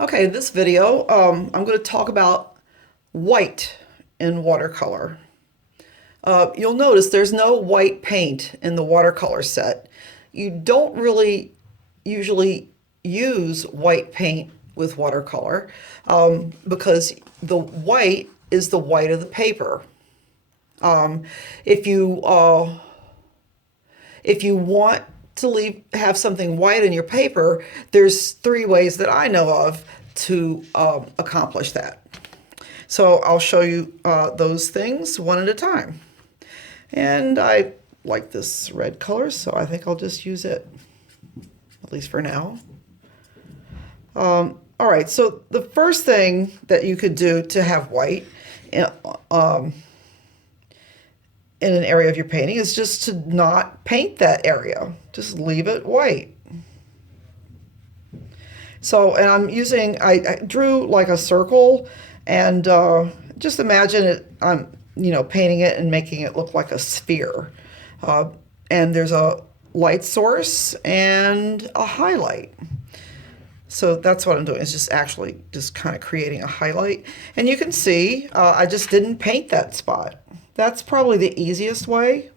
Okay, this video, I'm going to talk about white in watercolor. You'll notice there's no white paint in the watercolor set. You don't really usually use white paint with watercolor because the white is the white of the paper. Um, if you if you want to have something white in your paper, there's three ways that I know of to accomplish that. So I'll show you those things one at a time. And I like this red color, so I think I'll just use it, at least for now. All right, so the first thing that you could do to have white um, in an area of your painting is just to not paint that area. Just leave it white. So, and I drew like a circle and just imagine it, I'm, painting it and making it look like a sphere. Uh, and there's a light source and a highlight. So that's what I'm doing, is just actually just kind of creating a highlight. And you can see I just didn't paint that spot. That's probably the easiest way.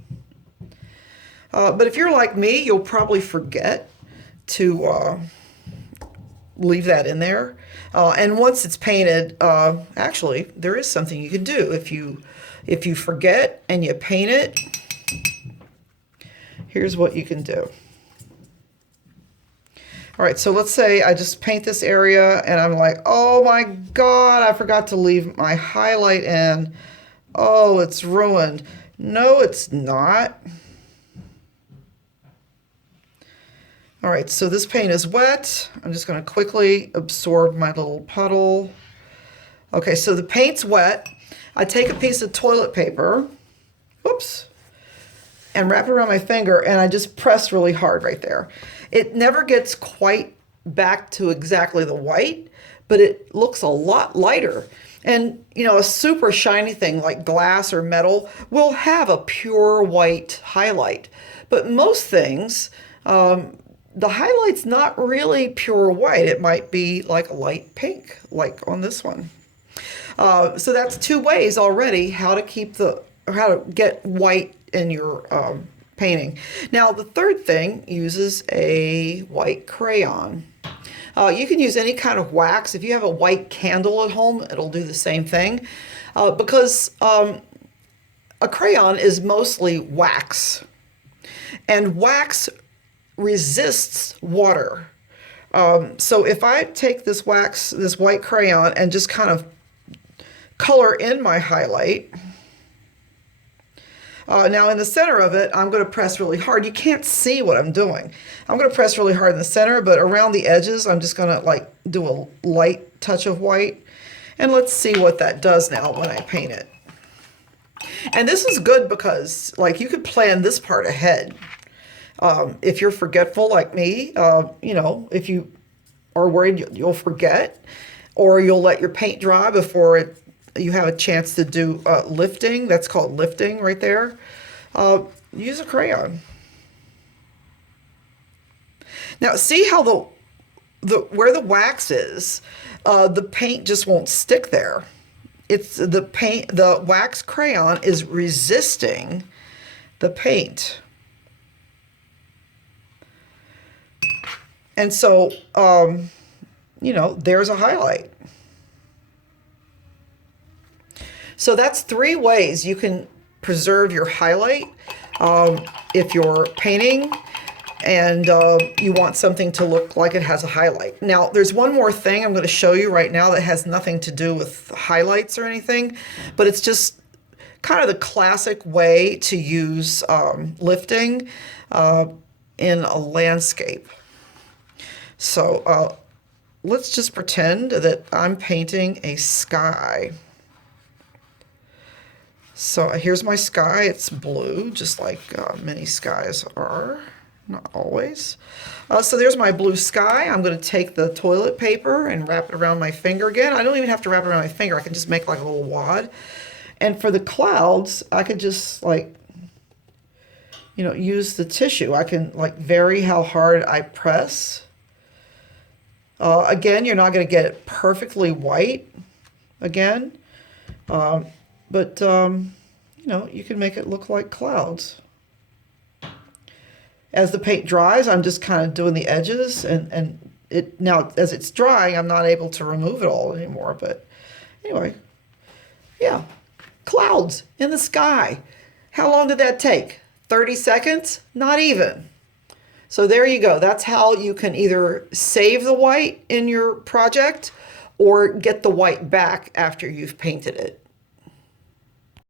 But if you're like me, you'll probably forget to leave that in there. And once it's painted, actually, there is something you can do. If you forget and you paint it, here's what you can do. All right, so let's say I just paint this area and I'm like, oh my God, I forgot to leave my highlight in. Oh, it's ruined. No, it's not. All right, so this paint is wet. I'm just going to quickly absorb my little puddle. Okay, so the paint's wet. I take a piece of toilet paper, whoops, and wrap it around my finger, and I just press really hard right there. It never gets quite back to exactly the white, but it looks a lot lighter. And, a super shiny thing like glass or metal will have a pure white highlight. But most things, the highlight's not really pure white. It might be like a light pink, like on this one. So that's two ways already how to get white in your painting. Now the third thing uses a white crayon. You can use any kind of wax. If you have a white candle at home, it'll do the same thing because a crayon is mostly wax, and wax resists water. So if I take this white crayon, and just kind of color in my highlight, now in the center of it, I'm going to press really hard. You can't see what I'm doing. I'm going to press really hard in the center, but around the edges, I'm just going to do a light touch of white. And let's see what that does now when I paint it. And this is good because you could plan this part ahead. If you're forgetful like me, if you are worried you'll forget, or you'll let your paint dry before you have a chance to do lifting. That's called lifting right there. Use a crayon. Now see how where the wax is, the paint just won't stick there. It's the wax crayon is resisting the paint. And so, there's a highlight. So that's three ways you can preserve your highlight if you're painting and you want something to look like it has a highlight. Now, there's one more thing I'm going to show you right now that has nothing to do with highlights or anything, but it's just kind of the classic way to use lifting in a landscape. So let's just pretend that I'm painting a sky. So here's my sky. It's blue, just like many skies are. Not always. So there's my blue sky. I'm going to take the toilet paper and wrap it around my finger again. I don't even have to wrap it around my finger. I can just make like a little wad. And for the clouds, I could just use the tissue. I can vary how hard I press. Again, you're not going to get it perfectly white again, but you know, you can make it look like clouds. As the paint dries, I'm just kind of doing the edges, and it now as it's drying, I'm not able to remove it all anymore. But anyway, yeah, clouds in the sky. How long did that take? 30 seconds? Not even. So there you go. That's how you can either save the white in your project or get the white back after you've painted it.